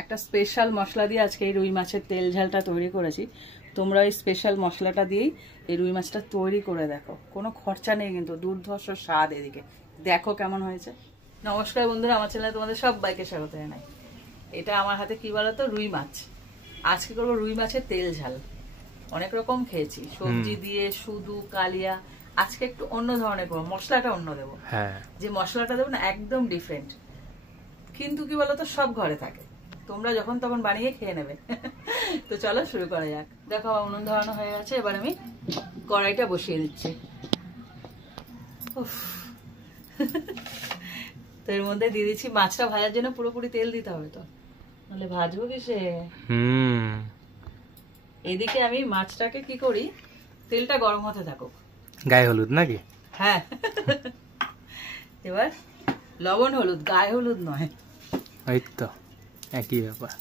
একটা স্পেশাল মশলা দিয়ে আজকে এই রুই মাছের তেল ঝালটা তৈরি করেছি। তোমরা এই স্পেশাল মশলাটা দিয়েই এই রুই মাছটা তৈরি করে দেখো, কোনো খরচা নেই কিন্তু দুর্ধর্ষ স্বাদ। এদিকে দেখো কেমন হয়েছে। নমস্কার বন্ধুরা, আমার চ্যানেলে তোমাদের সবাইকে স্বাগত জানাই। এটা আমার হাতে কি বলতো, রুই মাছ। আজকে করবো রুই মাছের তেল ঝাল। অনেক রকম খেয়েছি, সবজি দিয়ে, শুধু, কালিয়া। আজকে একটু অন্য ধরনের করবো, মশলাটা অন্য দেবো। যে মশলাটা দেবো না একদম ডিফারেন্ট, কিন্তু কি বলতো সব ঘরে থাকে, তোমরা যখন তখন বানিয়ে খেয়ে নেবে। তো চলো শুরু করা যাক। দেখো উনুন ধরানো হয়ে গেছে, এবার আমি কড়াইটা বসিয়ে দিচ্ছি। তো এর মধ্যে দিয়ে দিচ্ছি মাছটা ভাজার জন্য পুরোপুরি তেল দিতে হবে, তো নাহলে ভাজবো কিসে। এদিকে আমি মাছটাকে কি করি, তেলটা গরম হতে থাকুক। গায়ে হলুদ নাকি? হ্যাঁ। এবার লবণ হলুদ, গায়ে হলুদ নয়। এই তো একই ব্যাপার।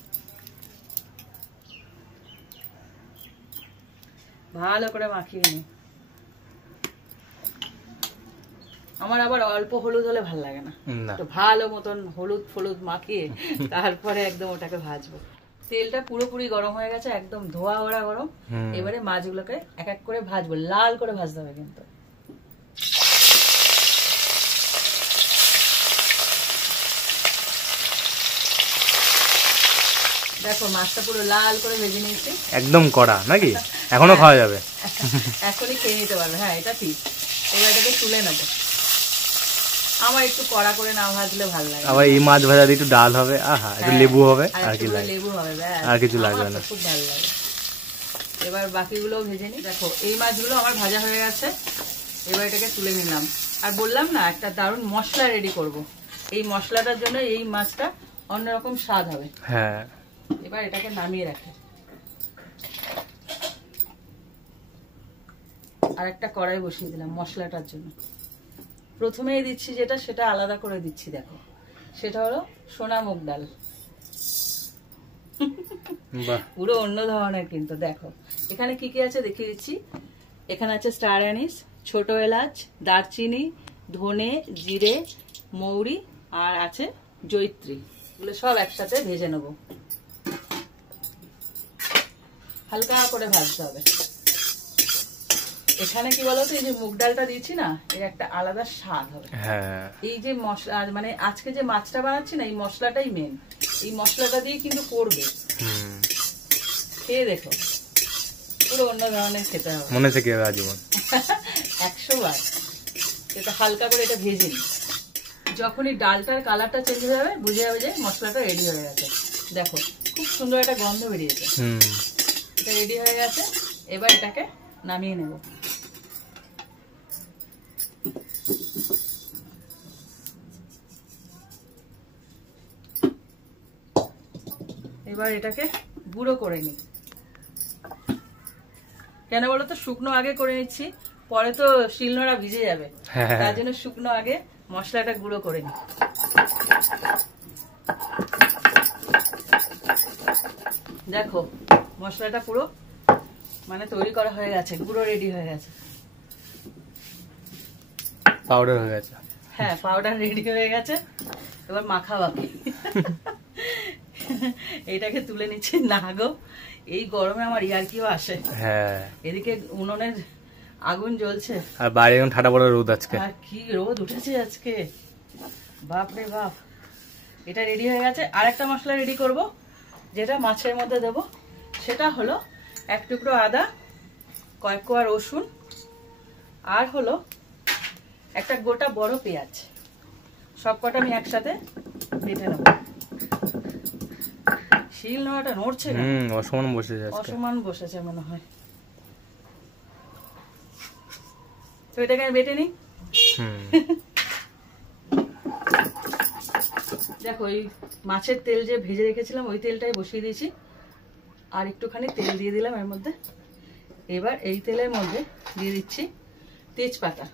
ভালো করে মাখিয়ে নি। আমার আবার অল্প হলুদ হলে ভাল লাগে না, তো ভালো মতন হলুদ ফলুদ মাখিয়ে তারপরে একদম ওটাকে ভাজবো। তেলটা পুরোপুরি গরম হয়ে গেছে, একদম ধোয়া ওড়া গরম। এবারে মাছগুলোকে এক এক করে ভাজবো, লাল করে ভাজতে হবে কিন্তু। দেখো মাছটা পুরো লাল করে ভেজে নিয়েছি, একদম কড়া নাকি? এখনো খাওয়া যাবে? এখনই খেয়ে নিতে পারবে, হ্যাঁ এটা ঠিক। এবার এটাকে তুলে নেবো। আমার একটু কড়া করে না ভাজলে ভালো লাগে। আবার এই মাছ ভাজা দিয়ে একটু ডাল হবে, আহা, একটু লেবু হবে, আর কি লাগে? লেবু হবে, আর কিছু লাগবে না। খুব ভালো লাগে। এবার বাকিগুলো ভেজে নি। দেখো এই মাছগুলো আমার ভাজা হয়ে গেছে, এবার এটাকে তুলে নিলাম। আর বললাম না একটা দারুণ মশলা রেডি করব। এই মশলাটার জন্য এই মাছটা অন্যরকম স্বাদ হবে। হ্যাঁ, এবার এটাকে নামিয়ে রাখি। আর একটা কড়াই বসিয়ে দিলাম মশলাটার জন্য। প্রথমেই দিচ্ছি যেটা, সেটা আলাদা করে দিচ্ছি। দেখো সেটা হলো সোনা মুগ ডাল। পুরো অন্য ধরনের কিন্তু। দেখো এখানে কি কি আছে দেখিয়ে দিচ্ছি। এখানে আছে স্টার অ্যানিস, ছোট এলাচ, দারচিনি, ধনে, জিরে, মৌরি, আর আছে জয়িত্রী। এগুলো সব একসাথে ভেজে নেব, হালকা করে ভাজতে হবে। এখানে কি বলতো, এই যে মুগ ডালটা দিয়েছি না, এর একটা আলাদা স্বাদ হবে। এই যে মশলা, মানে আজকে যে মাছটা বানাচ্ছি না, এই মশলাটাই মেন। এই মশলাটা দিয়ে কিন্তু করবে, খেয়ে দেখো পুরো অন্য ধরনের খেতে হবে। মনে হচ্ছে কিভাবে আজীবন 100 বার। এটা হালকা করে এটা ভেজে নিই। যখনই ডালটার কালারটা চেঞ্জ হয়ে যাবে, বুঝে যাবে যে মশলাটা রেডি হয়ে গেছে। দেখো খুব সুন্দর একটা গন্ধ বেরিয়েছে। এটা রেডি হয়ে গেছে, এবার এটাকে নামিয়ে নেব। এবার এটাকে গুঁড়ো করে নিই। কেন বলো তো, শুকনো আগে করে নিচ্ছি, পরে তো শিলনোড়া ভিজে যাবে, তার জন্য শুকনো আগে মশলাটা গুঁড়ো করে নিই। দেখো মশলাটা পুরো মানে তৈরি করা হয়ে গেছে, গুঁড়ো রেডি হয়ে গেছে, পাউডার হয়ে গেছে। হ্যাঁ পাউডার রেডি হয়ে গেছে। এবার মাখা বাকি। এইটাকে তুলে নিচ্ছি। না গো, এই গরমে আমার ইয়ার্কিও আসে। এদিকে উনুনের আগুন জ্বলছে, আর বাইরে এখন ঠান্ডা পড়া রোদ। আজকে আর কি রোদ উঠেছে আজকে, বাপ রে বাপ। এটা রেডি হয়ে গেছে। আর একটা মশলা রেডি করব, যেটা মাছের মধ্যে দেব। সেটা হলো 1 টুকরো আদা, কয়েক কোয়া রসুন, আর হলো একটা গোটা বড় পেঁয়াজ। সব কটা আমি একসাথে বেটে নেব। শিল নোড়াটা নড়ছে না, অসমান বসেছে, অসমান বসেছে মনে হয়। তো এটাকে আমি বেটে নিই। দেখো এই মাছের তেল যে ভেজে রেখেছিলাম, ওই তেলটাই বসিয়ে দিয়েছি। আর একটুখানি তেল দিয়ে দিলাম এর মধ্যে। এবার এই তেলের মধ্যে দিয়ে দিচ্ছি তেজপাতা।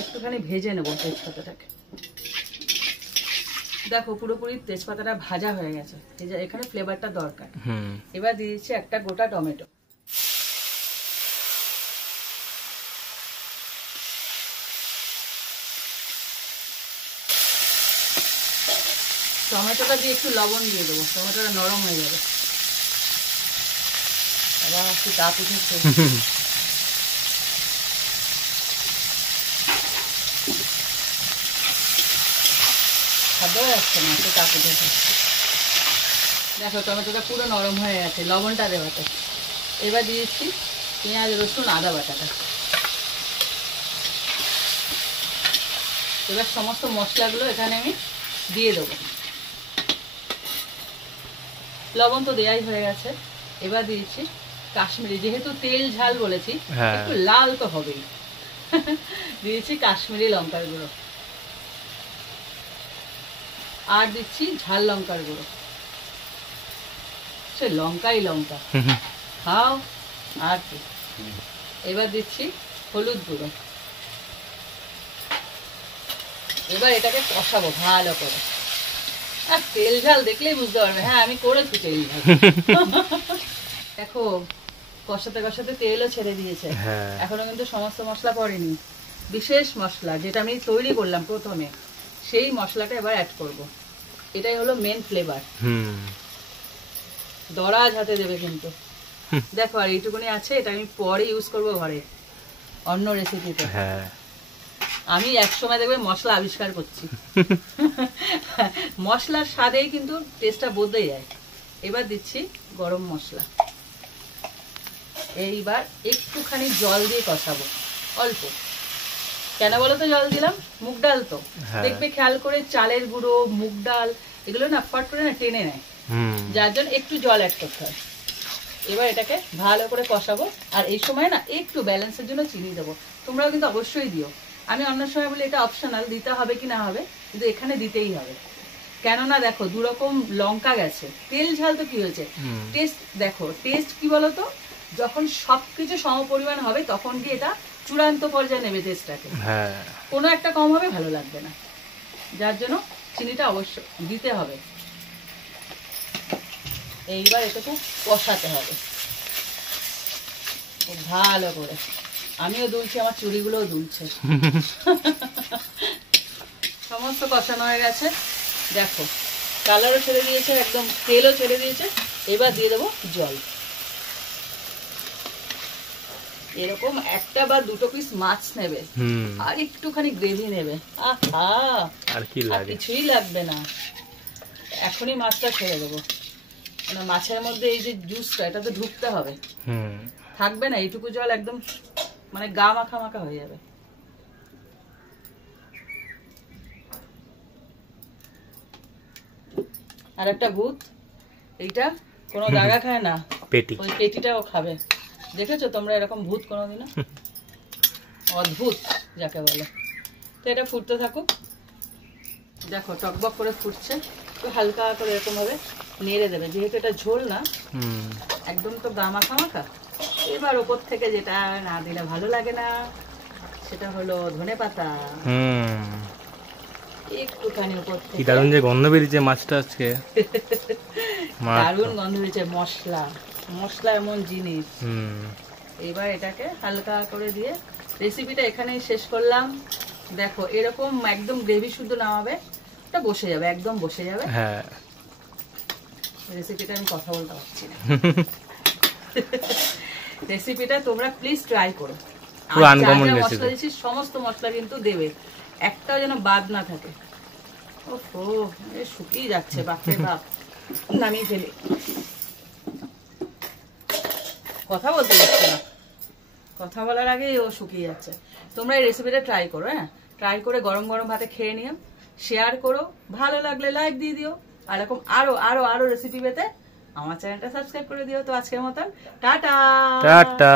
একটুখানি ভেজে নেবো তেজপাতাটাকে। দেখো পুরোপুরি তেজপাতাটা ভাজা হয়ে গেছে, এখানে ফ্লেভারটা দরকার। এবার দিয়ে দিচ্ছি একটা গোটা টমেটো। টমেটোটা দিয়ে একটু লবণ দিয়ে দেবো, টমেটোটা নরম হয়ে যাবে। আবার একটু তাপ উঠেছে। খাদ্য যাচ্ছে না, একটু তাপ উঠেছে। দেখো টমেটোটা পুরো নরম হয়ে গেছে লবণটা দেওয়াতে। এবার দিয়েছি পেঁয়াজ রসুন আদা বাটাটা। এবার সমস্ত মশলাগুলো এখানে আমি দিয়ে দেবো। লবণ তো দেয়াই হয়ে গেছে। এবার দিয়েছি কাশ্মীরি, যেহেতু তেল ঝাল বলেছি একটু লাল তো হবেই। দিয়েছি কাশ্মীরি লঙ্কার গুঁড়ো, আর দিচ্ছি ঝাল লঙ্কার গুঁড়ো। সে লঙ্কাই লঙ্কা, খাও আর কি। এবার দিচ্ছি হলুদ গুঁড়ো। এবার এটাকে কষাবো ভালো করে। আর তেল ঝাল দেখলেই বুঝতে পারবে, হ্যাঁ আমি করেছি তেল ঝাল। দেখো কষাতে কষাতে তেলও ছেড়ে দিয়েছে। এখনো কিন্তু সমস্ত মশলা পড়েনি। বিশেষ মশলা যেটা আমি তৈরি করলাম প্রথমে, সেই মশলাটা এবার অ্যাড করব। এটাই হলো মেন ফ্লেভার। দরাজ হাতে দেবে কিন্তু। দেখো আর এইটুকুনি আছে, এটা আমি পরে ইউজ করব ঘরে অন্য রেসিপিতে। আমি একসময় দেখবে মশলা আবিষ্কার করছি। মশলার স্বাদেই কিন্তু টেস্টটা বদলে যায়। এবার দিচ্ছি গরম মশলা। এইবার একটুখানি জল দিয়ে কষাবো, অল্প। কেন বলো তো জল দিলাম? মুগ ডাল তো, দেখবে খেয়াল করে চালের গুঁড়ো মুগ ডাল এগুলো না ফট করে না টেনে নেয়, যার জন্য একটু জল অ্যাড করতে হয়। এবার এটাকে ভালো করে কষাবো। আর এই সময় না একটু ব্যালেন্সের জন্য চিনি দেবো। তোমরাও কিন্তু অবশ্যই দিও। আমি অন্য সময় বলি এটা অপশনাল, দিতে হবে কি না হবে, কিন্তু এখানে দিতেই হবে। কেননা দেখো দুরকম লঙ্কা গেছে, তেল ঝাল তো কি হয়েছে, টেস্ট দেখো। টেস্ট কি বলতো, যখন সবকিছু সমপরিমাণ হবে তখন কি এটা চূড়ান্ত পর্যায়ে নেবে টেস্টটাকে। কোনো একটা কম হবে ভালো লাগবে না, যার জন্য চিনিটা অবশ্য দিতে হবে। এইবার এটাকে কষাতে হবে ভালো করে। আমিও দুলছি, আমার চুড়িগুলোও দুলছে। সমস্ত কষানো হয়ে গেছে। দেখো কালারও ছেড়ে দিয়েছে, একদম তেলও ছেড়ে দিয়েছে। এবার দিয়ে দেবো জল। এরকম একটা বা দুটো পিস মাছ নেবে, আর একটুখানি গ্রেভি নেবে, আর কিছুই লাগবে না। এখনই মাছটা ছেড়ে দেবো, মানে মাছের মধ্যে এই যে জুসটা এটা তো ঢুকতে হবে, থাকবে না। এইটুকু জল একদম মানে গা মাখা মাখা হয়ে যাবে। আর একটা ভূত, এইটা কোনো জায়গা খায় না, পেটি, ওই পেটিটাও খাবে। দেখেছো তোমরা এরকম ভূত কোনোদিনও? অদ্ভুত যাকে বলে। তো এটা ফুটতে থাকুক। দেখো টকবক করে ফুটছে, তো হালকা করে এরকম ভাবে নেড়ে দেবে, যেহেতু এটা ঝোল না একদম তো গা মাখা মাখা। এবার ওপর থেকে যেটা না দিলে ভালো লাগে না, সেটা হলো ধনেপাতা। একটুখানি উপর থেকে। কি দারুণ যে গন্ধ বেরিয়েছে মাছটা আজকে। দারুণ গন্ধ বেরিয়েছে। মশলা মশলা এমন জিনিস। এবার এটাকে হালকা করে দিয়ে রেসিপিটা এখানেই শেষ করলাম। দেখো এরকম একদম গ্রেভি শুদ্ধ নামাবে, এটা বসে যাবে, একদম বসে যাবে। হ্যাঁ, রেসিপিটা আমি কথা বলতে পারছি না। রেসিপিটা তোমরা প্লিজ ট্রাই করো। মশলা দিচ্ছি সমস্ত মশলা কিন্তু দেবে, একটাও যেন বাদ না থাকে। ওহো শুকিয়ে যাচ্ছে, বাপরে বাপ। নামিয়ে ফেলি, কথা বলতে যাচ্ছে না, কথা বলার আগেই ও শুকিয়ে যাচ্ছে। তোমরা এই রেসিপিটা ট্রাই করো। হ্যাঁ, ট্রাই করে গরম গরম ভাতে খেয়ে নিও, শেয়ার করো, ভালো লাগলে লাইক দিয়ে দিও। আর এরকম আরো আরো আরো রেসিপি পেতে আমার চ্যানেলটা সাবস্ক্রাইব করে দিও। তো আজকের মতন টাটা টাটা।